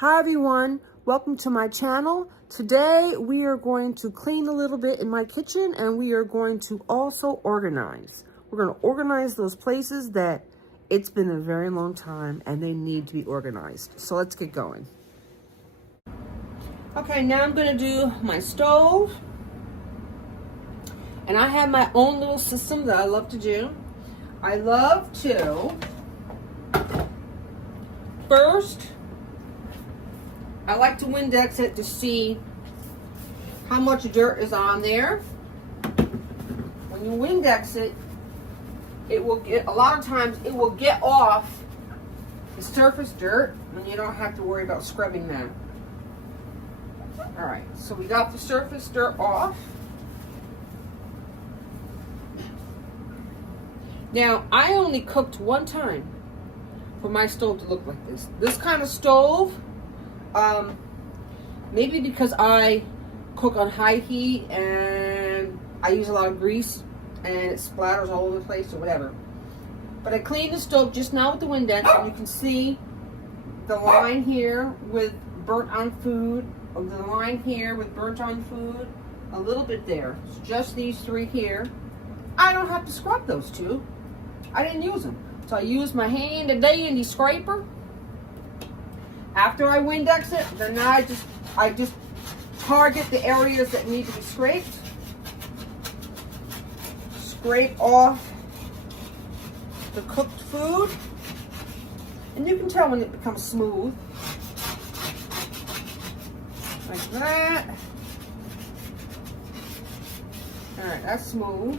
Hi everyone, welcome to my channel. Today we are going to clean a little bit in my kitchen and we are going to also organize. We're going to organize those places that it's been a very long time and they need to be organized. So let's get going. Okay, now I'm going to do my stove. And I have my own little system that I love to do. I love to first, I like to Windex it to see how much dirt is on there. When you Windex it, it will get, a lot of times it will get off the surface dirt and you don't have to worry about scrubbing that. All right, so we got the surface dirt off. Now, I only cooked one time for my stove to look like this. This kind of stove, maybe because I cook on high heat and I use a lot of grease and it splatters all over the place or whatever. But I cleaned the stove just now with the Windex and you can see the line here with burnt on food, or the line here with burnt on food, a little bit there. It's just these three here. I don't have to scrub those two. I didn't use them. So I used my handy dandy scraper. After I Windex it, then I just target the areas that need to be scraped. Scrape off the cooked food. And you can tell when it becomes smooth. Like that. Alright, that's smooth.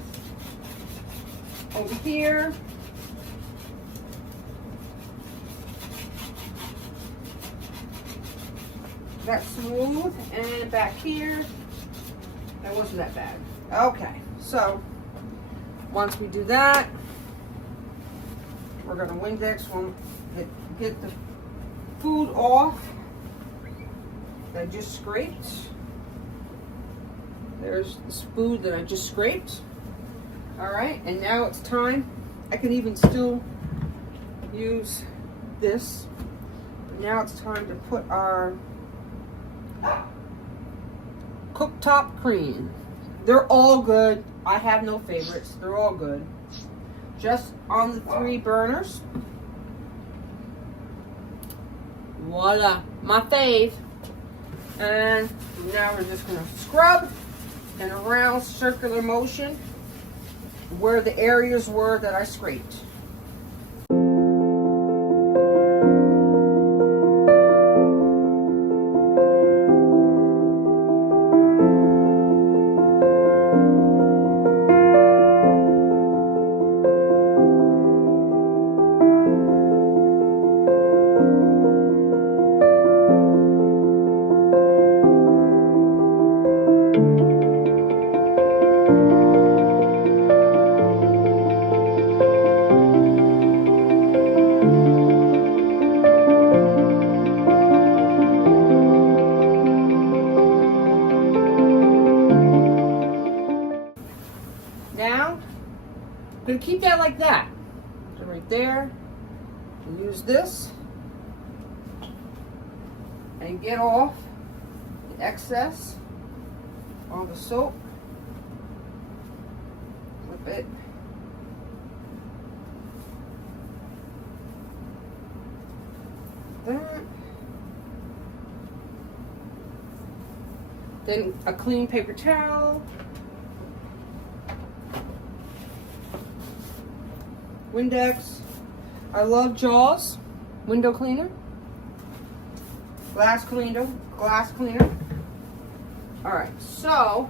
Over here. That's smooth, and back here, that wasn't that bad. Okay, so once we do that, we're going to Windex, we'll get the food off that I just scraped. There's this food that I just scraped. All right, and now it's time. I can even still use this. But now it's time to put our cooktop cream. They're all good. I have no favorites. They're all good. Just on the 3 burners. Voila, my fave. And now we're just gonna scrub in a round circular motion where the areas were that I scraped. Now, I'm going to keep that like that. So right there, use this and get off the excess on the soap. Flip it. That. Then a clean paper towel. Windex. I love Jaws window cleaner. Glass cleaner. All right, so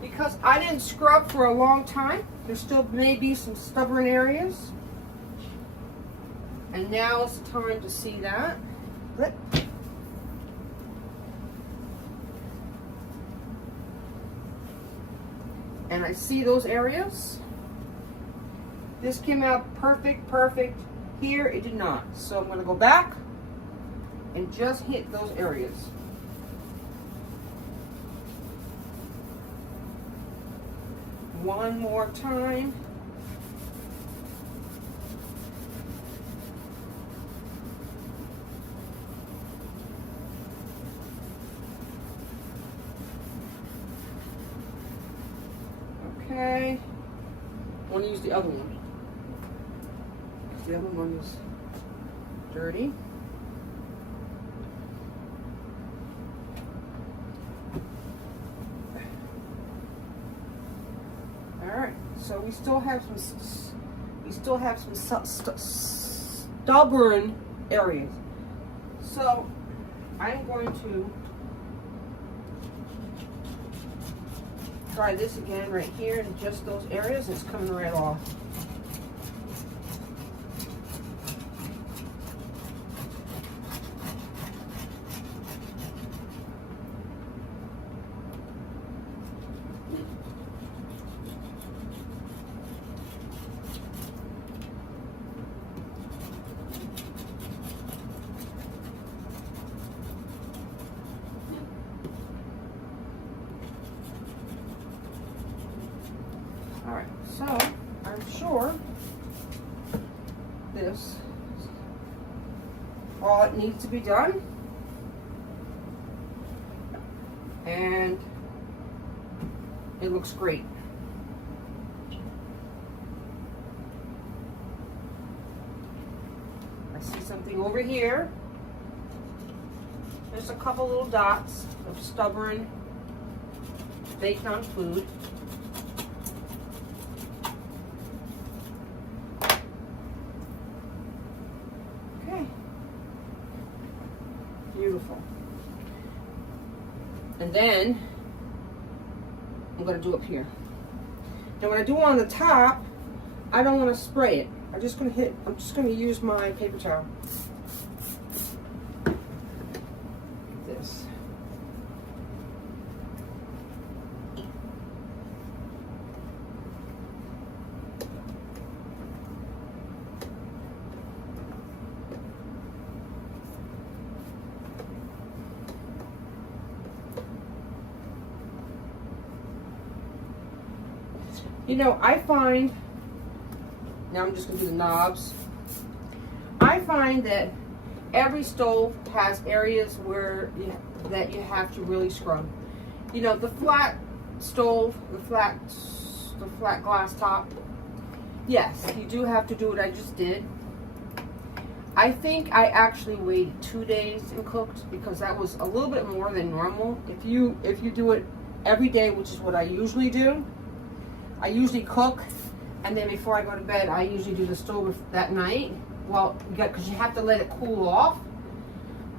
because I didn't scrub for a long time, there still may be some stubborn areas. And now it's time to see that. Flip. And I see those areas. This came out perfect. Here it did not. So I'm going to go back and just hit those areas. One more time. going to use the other one. The other one is dirty. All right, so we still have some stubborn areas. So I'm going to try this again right here in just those areas. It's coming right off. Alright, so I'm sure this is all it needs to be done. And it looks great. I see something over here. There's a couple little dots of stubborn baked on food. Beautiful. And then I'm going to do up here. Now when I do on the top, I don't want to spray it. I'm just going to use my paper towel. This. You know, I find, now I'm just going to do the knobs. I find that every stove has areas where that you have to really scrub. You know, the flat stove, the flat glass top, yes, you do have to do what I just did. I think I actually waited 2 days and cooked because that was a little bit more than normal. If you do it every day, which is what I usually do, I usually cook, and then before I go to bed, I usually do the stove that night. Well, because you have to let it cool off.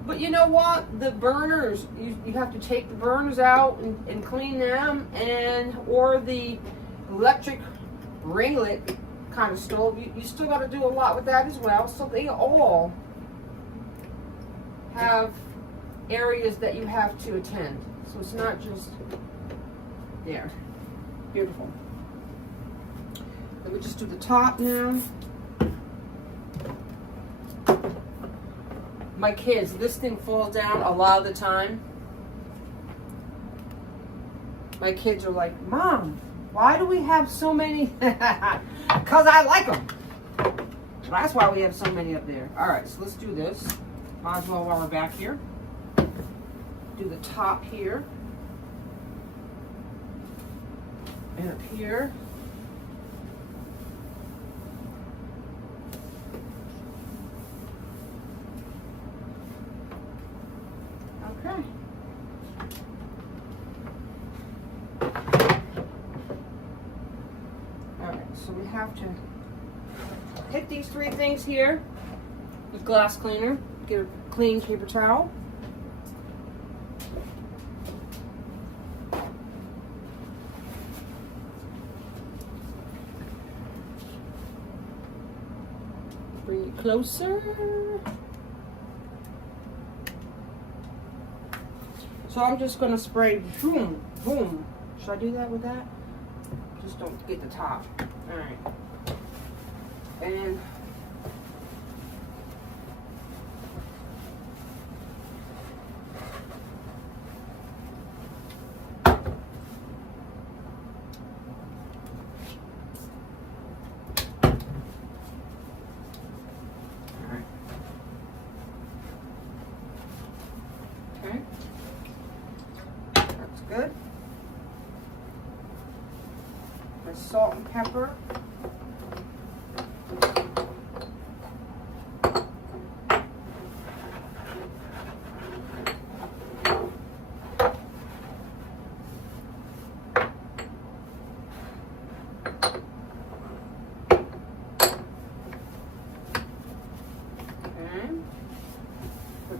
But you know what? The burners, you have to take the burners out and clean them, or the electric ringlet kind of stove, you still got to do a lot with that as well. So they all have areas that you have to attend. So it's not just there. Beautiful. Let me just do the top now. My kids, this thing falls down a lot of the time. My kids are like, Mom, why do we have so many? Because I like them. That's why we have so many up there. All right, so let's do this. Might as well while we're back here. Do the top here. And up here. Okay. Alright, so we have to hit these 3 things here with glass cleaner. Get a clean paper towel. Bring it closer. So I'm just going to spray, boom, boom. Should I do that with that? Just don't get the top. All right. And good. My salt and pepper.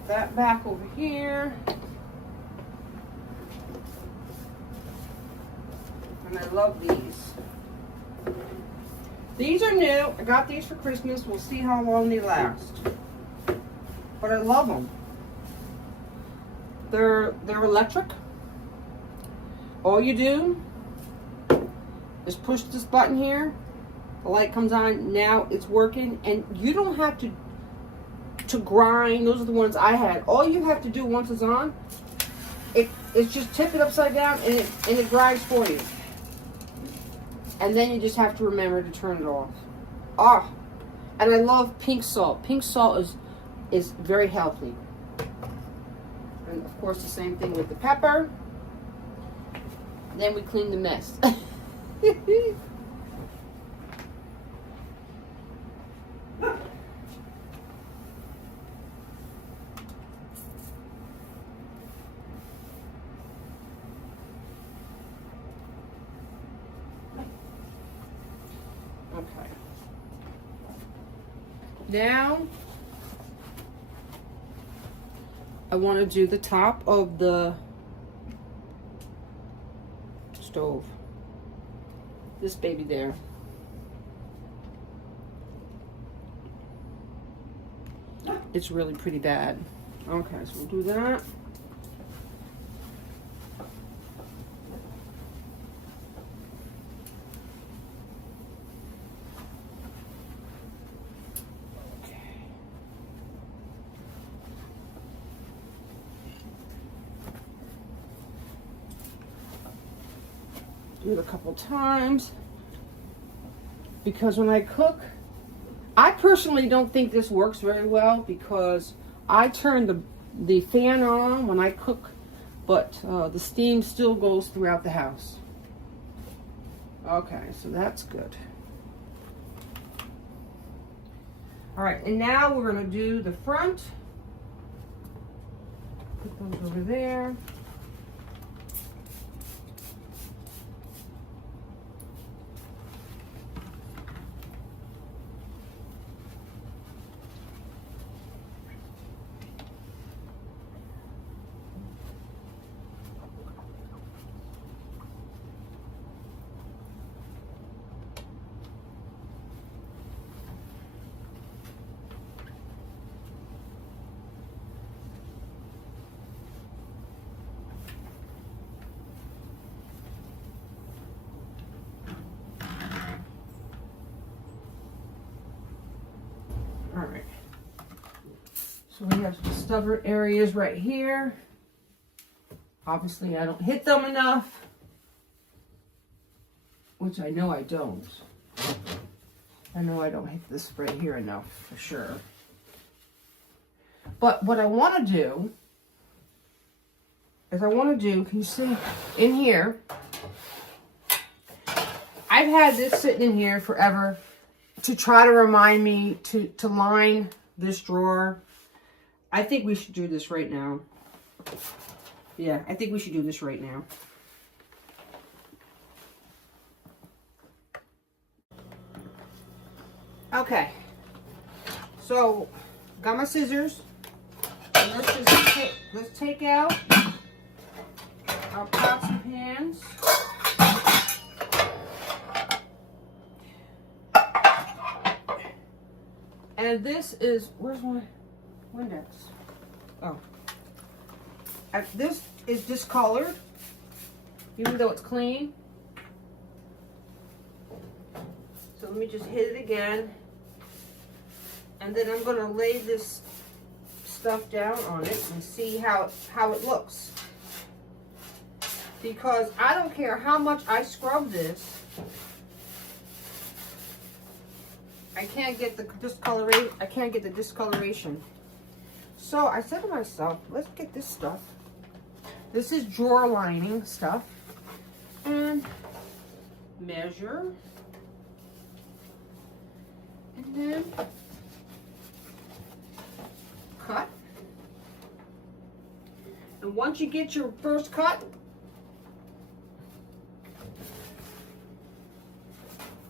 put that back over here. And I love these. These are new. I got these for Christmas. We'll see how long they last. But I love them. They're electric. All you do is push this button here. The light comes on. Now it's working, and you don't have to grind. Those are the ones I had. All you have to do once it's on, it's just tip it upside down, and it grinds for you. And then you just have to remember to turn it off. Ah, and I love pink salt. Pink salt is very healthy. And of course, the same thing with the pepper. Then we clean the mess. Okay. Now, I want to do the top of the stove. This baby there. It's really pretty bad. Okay, so we'll do that. Do it a couple times, because when I cook, I personally don't think this works very well, because I turn the fan on when I cook, but the steam still goes throughout the house. Okay, so that's good. All right, and now we're going to do the front. Put those over there. All right, so we have some stubborn areas right here. Obviously, I don't hit them enough, which I know I don't. I know I don't hit this right here enough, for sure. But what I want to do is can you see in here, I've had this sitting in here forever to try to remind me to line this drawer. I think we should do this right now. Yeah, I think we should do this right now. Okay, so got my scissors. And let's take out our pots and pans. And this is, where's my Windex? Oh. This is discolored, even though it's clean. So let me just hit it again. And then I'm going to lay this stuff down on it and see how it looks. Because I don't care how much I scrub this, I can't get the discoloration. So I said to myself, let's get this stuff. This is drawer lining stuff. And measure. And then cut. And once you get your first cut,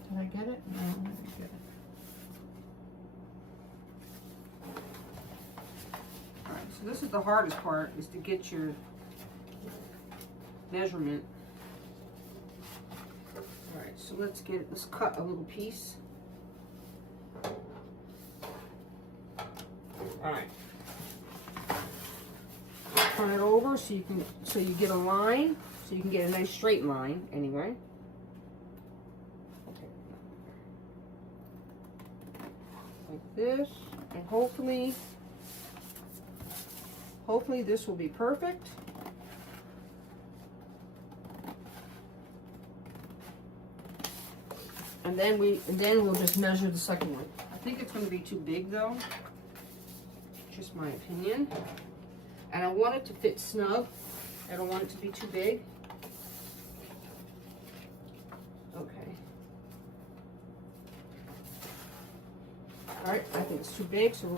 did I get it? No, I didn't get it. Alright, so So this is the hardest part, is to get your measurement. All right, so let's cut a little piece. All right. Turn it over so you get a line, so you can get a nice straight line anyway. Okay. Like this, and hopefully this will be perfect. And then we'll just measure the second one. I think it's going to be too big though. Just my opinion. And I want it to fit snug. I don't want it to be too big. Okay. All right, I think it's too big, so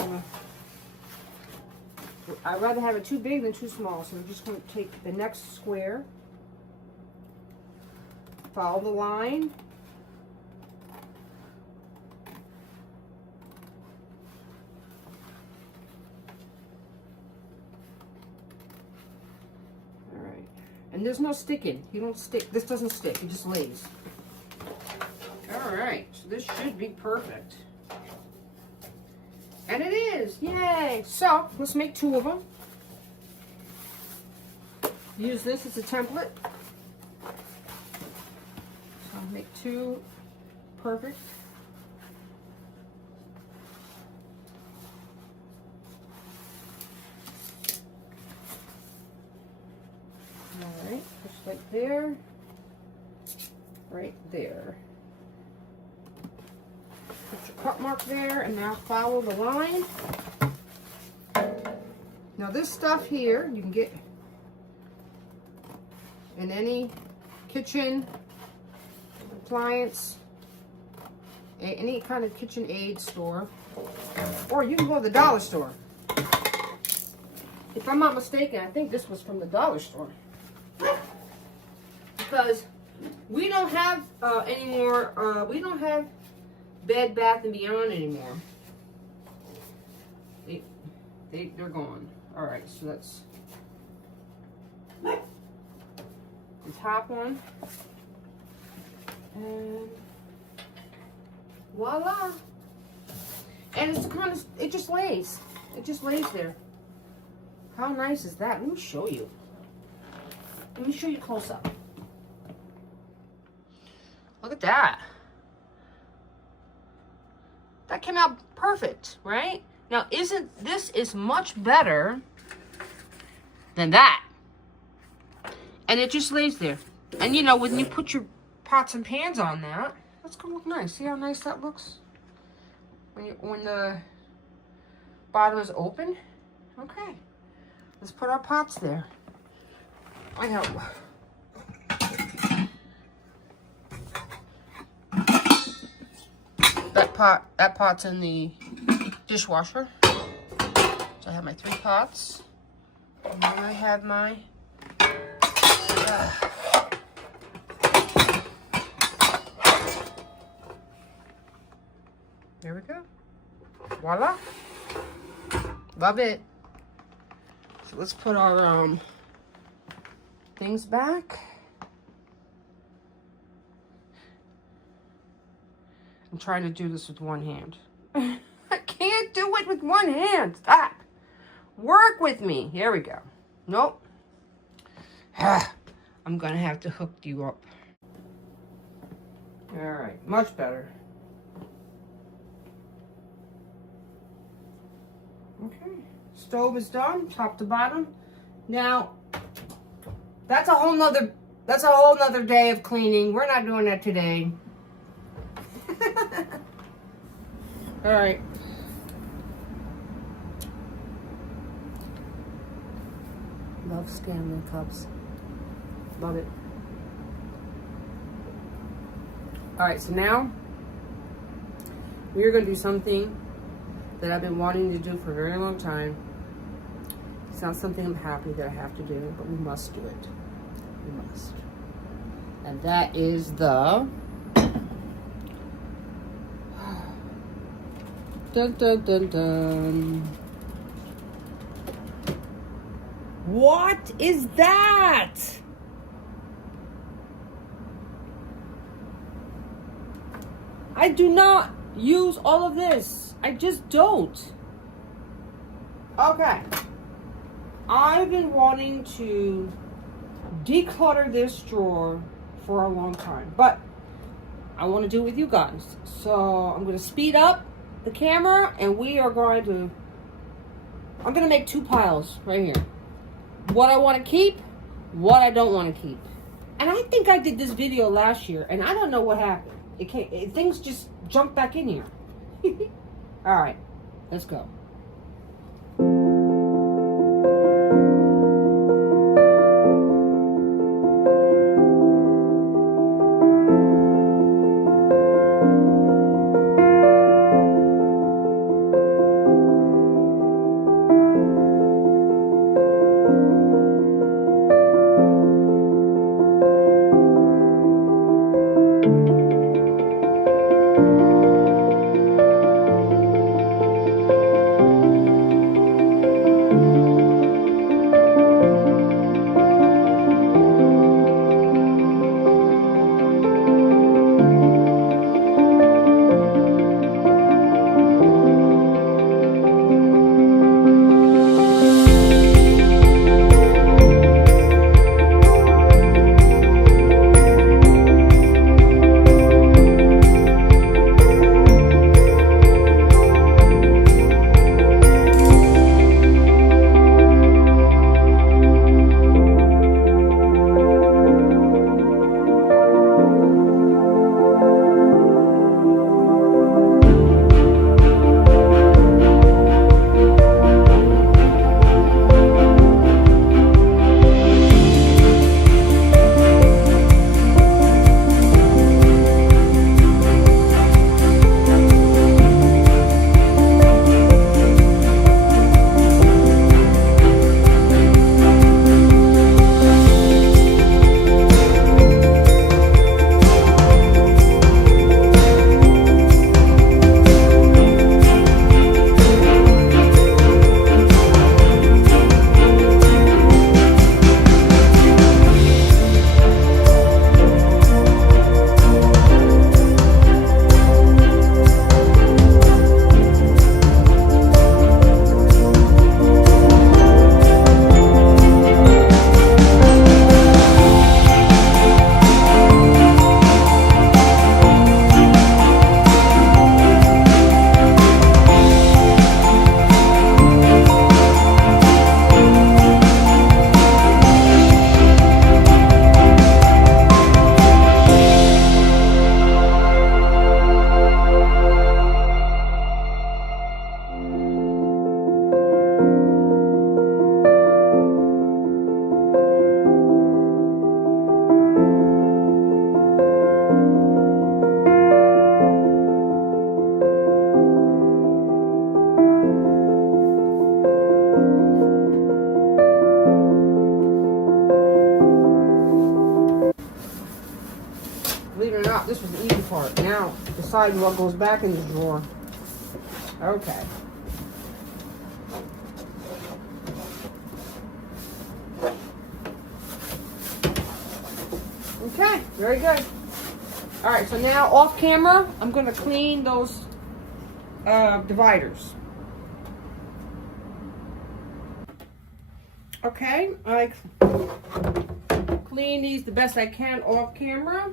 I'd rather have it too big than too small, so we're just going to take the next square, follow the line, all right, and there's no sticking. You don't stick. This doesn't stick. It just lays. All right, so this should be perfect. And it is, yay! So, let's make 2 of them. Use this as a template. So I'll make 2 perfect. All right, just like there, right there. Put your cut mark there, and now follow the line. Now this stuff here, you can get in any kitchen appliance, any kind of kitchen aid store, or you can go to the dollar store. If I'm not mistaken, I think this was from the dollar store. Because we don't have anymore, we don't have Bed Bath & Beyond anymore. They're gone. All right, so that's the top one, and voila! And it's kind of, it just lays there. How nice is that? Let me show you. Let me show you close up. Look at that. That came out perfect, right? Now, this is much better than that. And it just lays there. And you know, when you put your pots and pans on that, that's gonna look nice. See how nice that looks? When the bottom is open? Okay. Let's put our pots there. I know. That pot's in the dishwasher. So I have my 3 pots. And then I have my there we go. Voila. Love it. So let's put our things back. I'm trying to do this with one hand. I can't do it with one hand. Stop. Work with me. Here we go. Nope. I'm going to have to hook you up. All right. Much better. Okay. Stove is done, top to bottom. Now, that's a whole nother day of cleaning. We're not doing that today. All right. Love Stanley cups. Love it. All right, so now we are going to do something that I've been wanting to do for a very long time. It's not something I'm happy that I have to do, but we must do it. We must. And that is the dun dun dun dun. What is that? I do not use all of this. I just don't. Okay. I've been wanting to declutter this drawer for a long time, but I want to do it with you guys. So I'm going to speed up the camera and I'm going to make two piles right here. What I want to keep, what I don't want to keep. And I think I did this video last year and I don't know what happened. Things just jumped back in here. All right, let's go. Believe it or not, this was the easy part. Now, deciding what goes back in the drawer. Okay. Okay, very good. All right, so now off camera, I'm going to clean those dividers. Okay, I clean these the best I can off camera.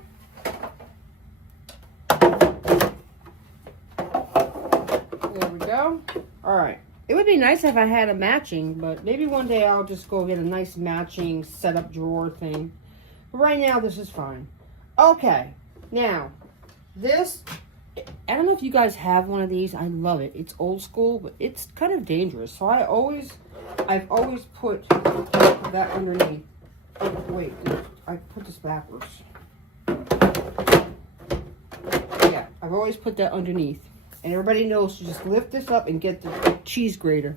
There we go. All right. It would be nice if I had a matching, but maybe one day I'll just go get a nice matching setup drawer thing. But right now, this is fine. Okay. Now, this, I don't know if you guys have one of these. I love it. It's old school, but it's kind of dangerous. So I've always put that underneath. Oh, wait, I put this backwards. Yeah, I've always put that underneath. And everybody knows to just lift this up and get the cheese grater.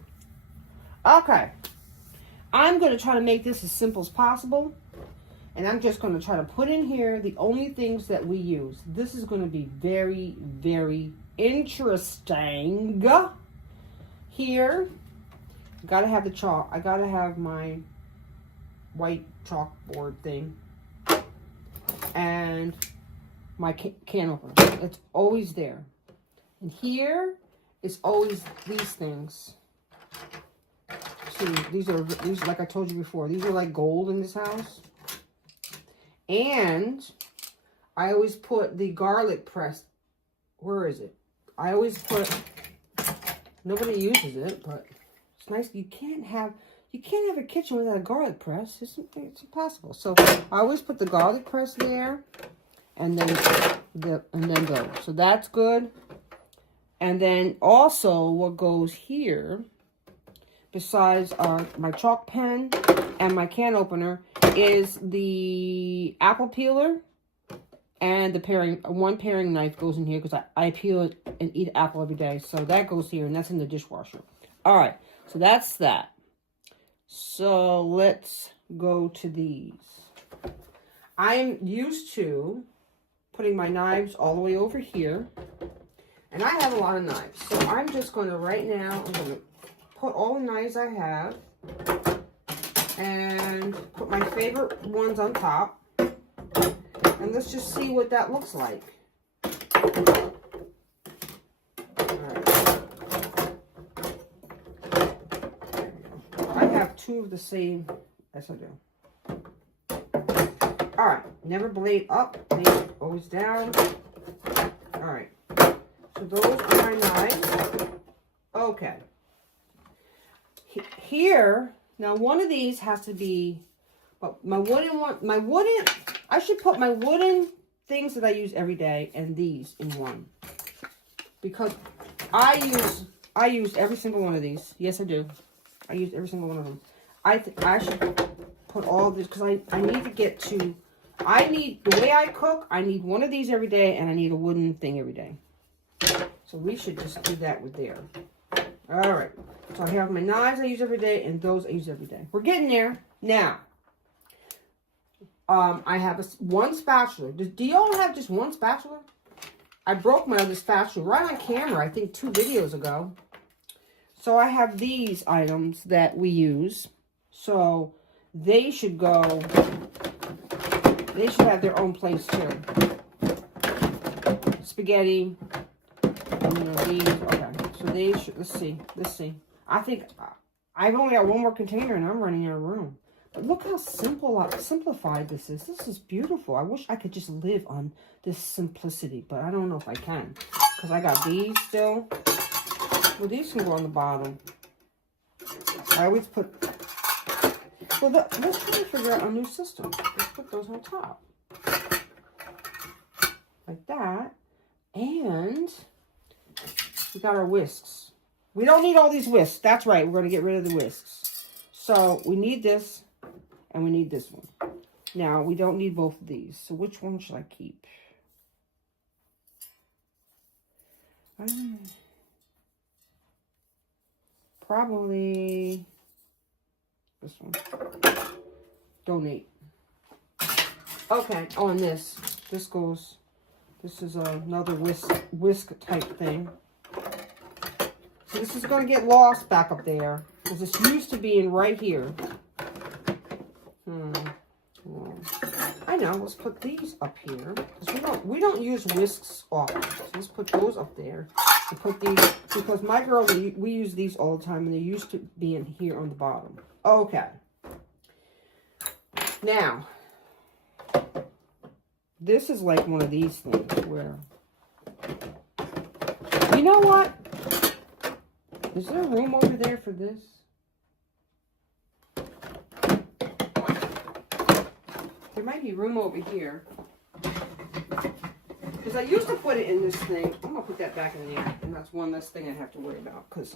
Okay. I'm going to try to make this as simple as possible. And I'm just going to try to put in here the only things that we use. This is going to be very, very interesting. Here, I got to have the chalk. I got to have my white chalkboard thing. And my can opener. It's always there. And here is always these things. See, these like I told you before, these are like gold in this house. And I always put the garlic press. Where is it? I always put, nobody uses it, but it's nice. You can't have a kitchen without a garlic press. It's impossible. So I always put the garlic press there, and then go. So that's good. And then also what goes here, besides my chalk pen and my can opener, is the apple peeler. And the one paring knife goes in here because I peel it and eat apple every day. So that goes here, and that's in the dishwasher. All right, so that's that. So let's go to these. I'm used to putting my knives all the way over here. And I have a lot of knives. So I'm just going to, right now, I'm going to put all the knives I have. And put my favorite ones on top. And let's just see what that looks like. Alright. I have two of the same. Yes, I do. Alright. Never blade up. Blade always down. Alright. So those are my knives. Okay. Here, now one of these has to be, my wooden one, I should put my wooden things that I use every day and these in one. Because I use every single one of these. Yes, I do. I use every single one of them. I should put all of this because I need to get to, the way I cook, I need one of these every day and I need a wooden thing every day. So we should just do that with there. All right. So I have my knives I use every day and those I use every day. We're getting there. Now, I have one spatula. Do y'all have just one spatula? I broke my other spatula right on camera, I think 2 videos ago. So I have these items that we use. So they should have their own place too. Spaghetti. These. Okay. So they should, let's see. I think I've only got one more container and I'm running out of room. But look how simplified this is. This is beautiful. I wish I could just live on this simplicity, but I don't know if I can. Because I got these still. Well, these can go on the bottom. I always put... Well, let's try to figure out a new system. Let's put those on top. Like that. And we got our whisks. We don't need all these whisks. That's right. We're going to get rid of the whisks. So we need this. And we need this one. Now, we don't need both of these. So which one should I keep? Probably this one. Donate. Okay. Oh, and this. This goes. This is another whisk type thing. So this is going to get lost back up there. Because this used to be in right here. Well, I know. Let's put these up here because we don't use whisks often. So let's put those up there. And put these because my girl we use these all the time and they used to be in here on the bottom. Okay. Now, this is like one of these things where you know what? Is there room over there for this? There might be room over here. Because I used to put it in this thing. I'm going to put that back in there. And that's one less thing I have to worry about. Because,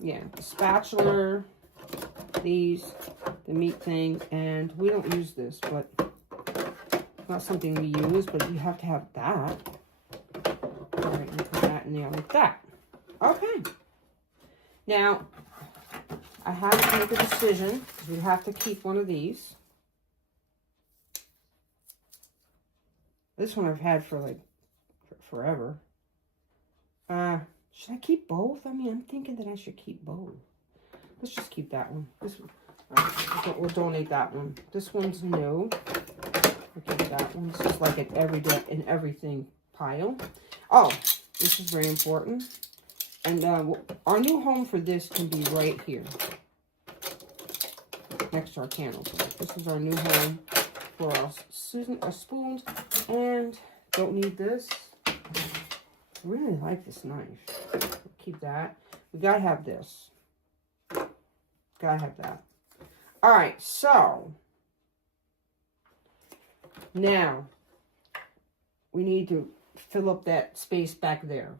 yeah, the spatula, these, the meat thing. And we don't use this, but it's not something we use. But you have to have that. All right, and put that in there like that. Okay. Now, I have to make a decision. We have to keep one of these. This one I've had for like forever. Should I keep both? I mean, I'm thinking that I should keep both. Let's just keep that one. Right, we'll donate that one. This one's new. We'll give that one. This is like an everyday and everything pile. Oh, this is very important. And our new home for this can be right here, next to our candles. This is our new home for our spoons. And don't need this. I really like this knife. Keep that. We gotta have this. Gotta have that. All right, so now we need to fill up that space back there.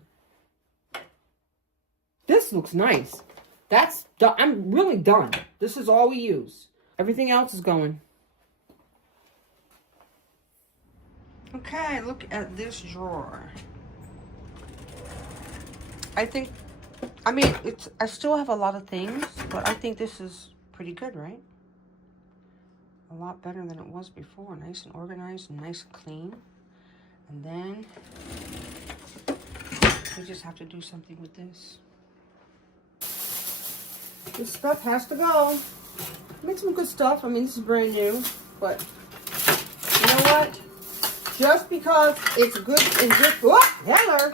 This looks nice. That's done. I'm really done. This is all we use. Everything else is going. Okay, look at this drawer. I mean, I still have a lot of things, but I think this is pretty good, right? A lot better than it was before. Nice and organized and nice and clean. And then we just have to do something with this. This stuff has to go. Make some good stuff. I mean, this is brand new, but you know what? Just because it's good and good, Heather.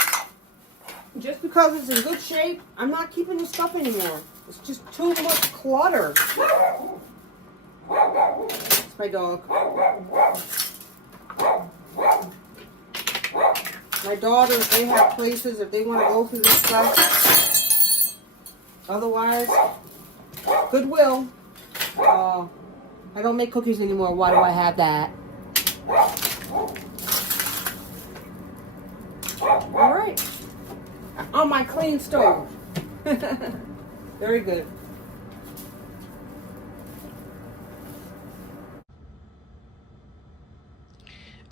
Just because it's in good shape, I'm not keeping this stuff anymore. It's just too much clutter. It's my dog. My daughters, they have places if they want to go through this stuff. Otherwise, Goodwill. I don't make cookies anymore. Why do I have that? All right. On my clean stove. Very good.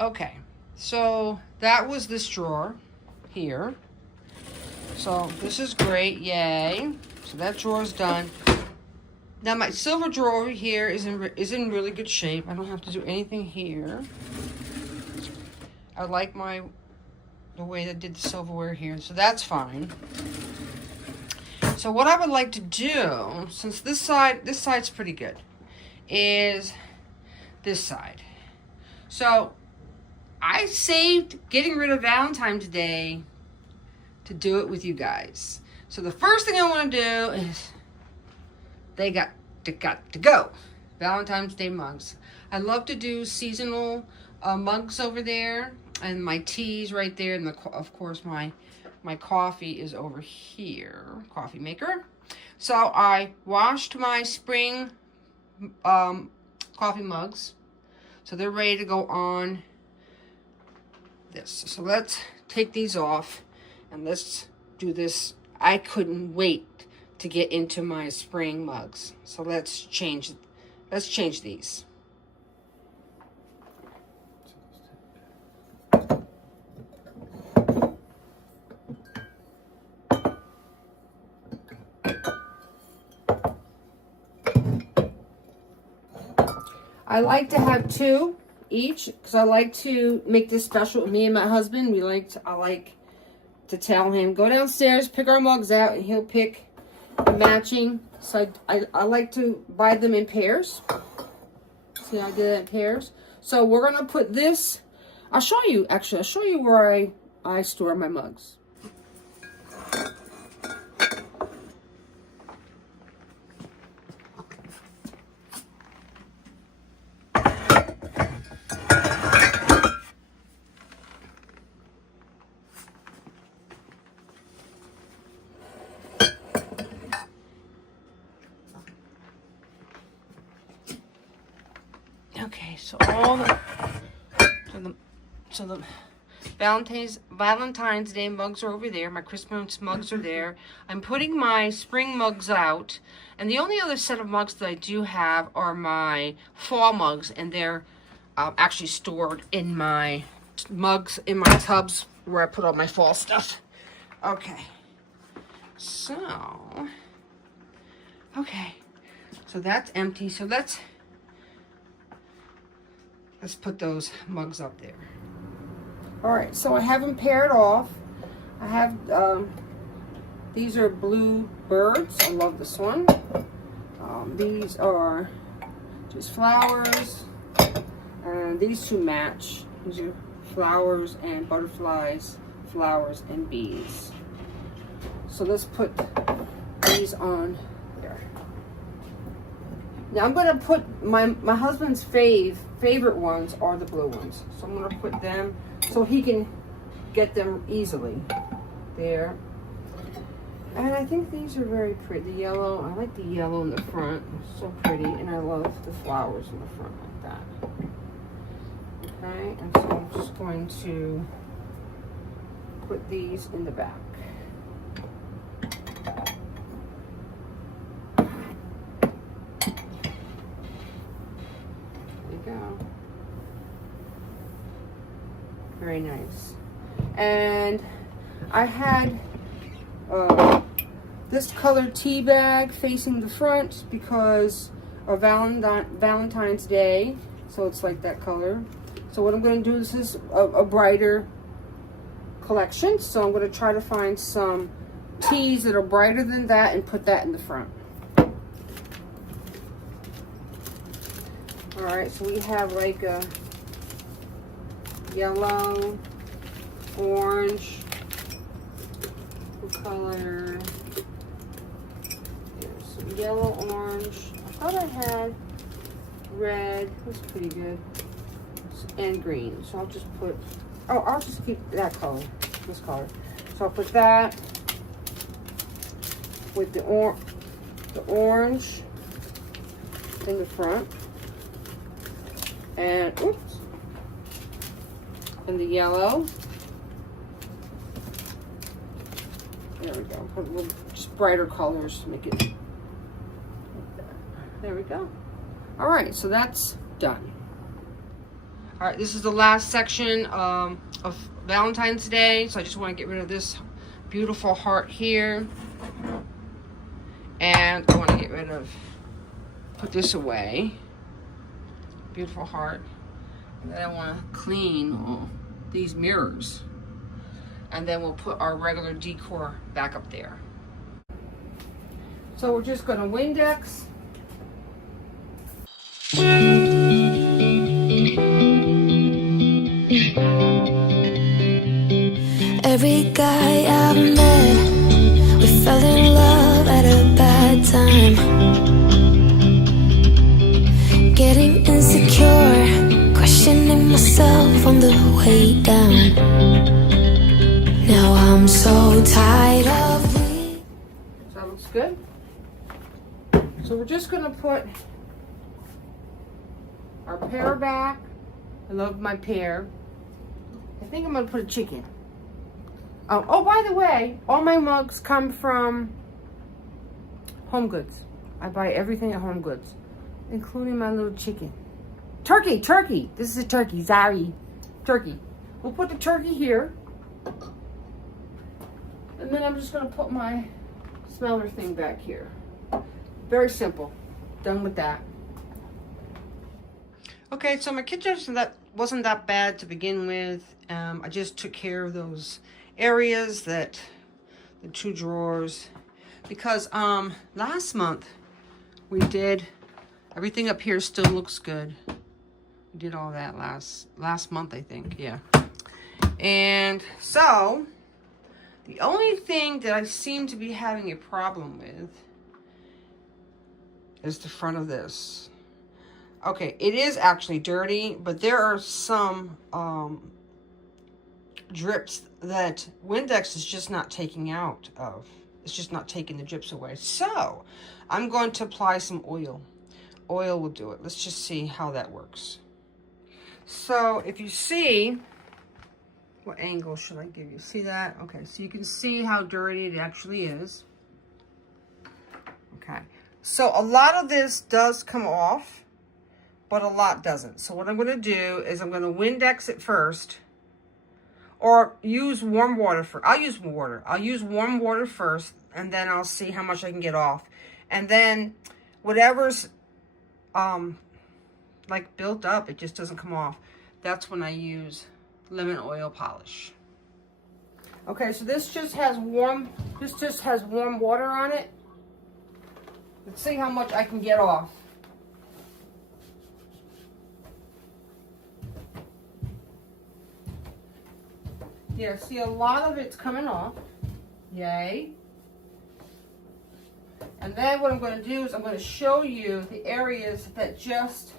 Okay, so that was this drawer here. So this is great, yay. So that drawer's done. Now my silver drawer here is in really good shape. I don't have to do anything here. I like the way I did the silverware here, so that's fine. So what I would like to do, since this side's pretty good, is this side. So I saved getting rid of Valentine's Day to do it with you guys. So the first thing I want to do is they got to go. Valentine's Day mugs. I love to do seasonal mugs over there, and my teas right there, and of course my coffee is over here, coffee maker. So I washed my spring coffee mugs, so they're ready to go on this. So let's take these off and let's do this. I couldn't wait to get into my spring mugs. So let's change these. I like to have two each because I like to make this special. Me and my husband, I like to tell him, go downstairs, pick our mugs out, and he'll pick the matching. So I like to buy them in pairs. See how I did that in pairs? So we're going to put this, I'll show you where I store my mugs. Okay, so the Valentine's Day mugs are over there. My Christmas mugs are there. I'm putting my spring mugs out, and the only other set of mugs that I do have are my fall mugs, and they're actually stored in my mugs in my tubs where I put all my fall stuff. Okay, so that's empty. So let's put those mugs up there. All right, so I have them paired off. I have, these are blue birds. I love this one. These are just flowers, and these two match. These are flowers and butterflies, flowers and bees. So let's put these on there. Now I'm going to put my husband's favorite ones are the blue ones. So I'm going to put them so he can get them easily. There. And I think these are very pretty. The yellow, I like the yellow in the front. It's so pretty. And I love the flowers in the front like that. Okay, and so I'm just going to put these in the back. Go. Very nice. And I had this colored tea bag facing the front because of Valentine's Day, so it's like that color. So what I'm going to do, this is a brighter collection, so I'm going to try to find some teas that are brighter than that and put that in the front. Alright, so we have like a yellow, orange, what color? There's some yellow, orange. I thought I had red, that's pretty good, and green. So I'll just put, I'll just keep that color, this color. So I'll put that with the orange in the front. And oops, and the yellow. There we go. Put a little, just brighter colors to make it like that. There we go. All right, so that's done. All right, this is the last section of Valentine's Day. So I just want to get rid of this beautiful heart here, and I want to get rid of, put this away. Beautiful heart. And then I want to clean these mirrors, and then we'll put our regular decor back up there. So we're just going to Windex. Every guy I've met, we fell in love at a bad time. Getting insecure, questioning myself on the way down. Now I'm so tired of me. So that looks good. So we're just going to put our pear back. I love my pear. I think I'm going to put a chicken. Oh, by the way, all my mugs come from Home Goods. I buy everything at Home Goods, including my little chicken. Turkey. This is a turkey. Sorry. Turkey. We'll put the turkey here. And then I'm just going to put my smeller thing back here. Very simple. Done with that. Okay, so my kitchen wasn't that bad to begin with. I just took care of those areas, the two drawers, because last month we did everything up here. Still looks good. We did all that last month, I think. Yeah. And so the only thing that I seem to be having a problem with is the front of this. Okay, it is actually dirty, but there are some drips that Windex is just not taking out of. It's just not taking the drips away. So I'm going to apply some oil. Oil will do it. Let's just see how that works. So if you see, what angle should I give you? See that? Okay, so you can see how dirty it actually is. Okay, so a lot of this does come off, but a lot doesn't. So what I'm going to do is I'm going to Windex it first, or use warm water for. I'll use water. I'll use warm water first, and then I'll see how much I can get off. And then whatever's like built up, it just doesn't come off. That's when I use lemon oil polish. Okay, so this just has warm water on it. Let's see how much I can get off. Yeah, see, a lot of it's coming off. Yay. And then what I'm going to do is I'm going to show you the areas that just,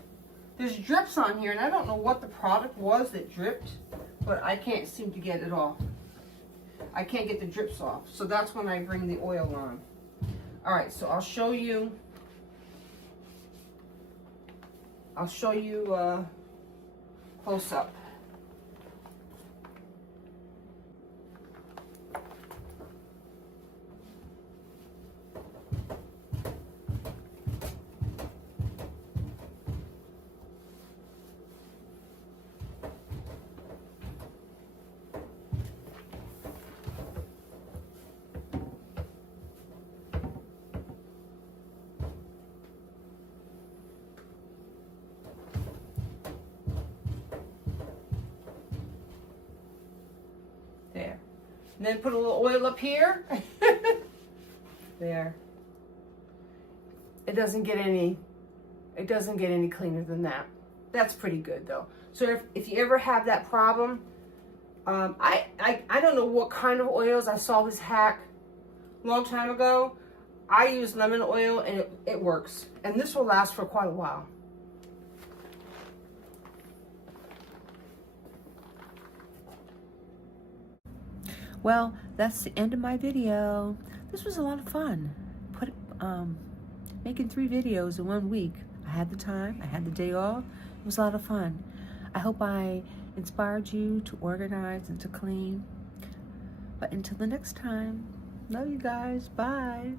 there's drips on here, and I don't know what the product was that dripped, but I can't seem to get it off. I can't get the drips off. So that's when I bring the oil on. All right, so I'll show you close up. There. And then put a little oil up here. There. It doesn't get any cleaner than that. That's pretty good though. So if you ever have that problem, I don't know what kind of oils. I saw this hack a long time ago. I use lemon oil and it works. And this will last for quite a while. Well, that's the end of my video. This was a lot of fun. Making 3 videos in 1 week. I had the time, I had the day off. It was a lot of fun. I hope I inspired you to organize and to clean. But until the next time, love you guys. Bye.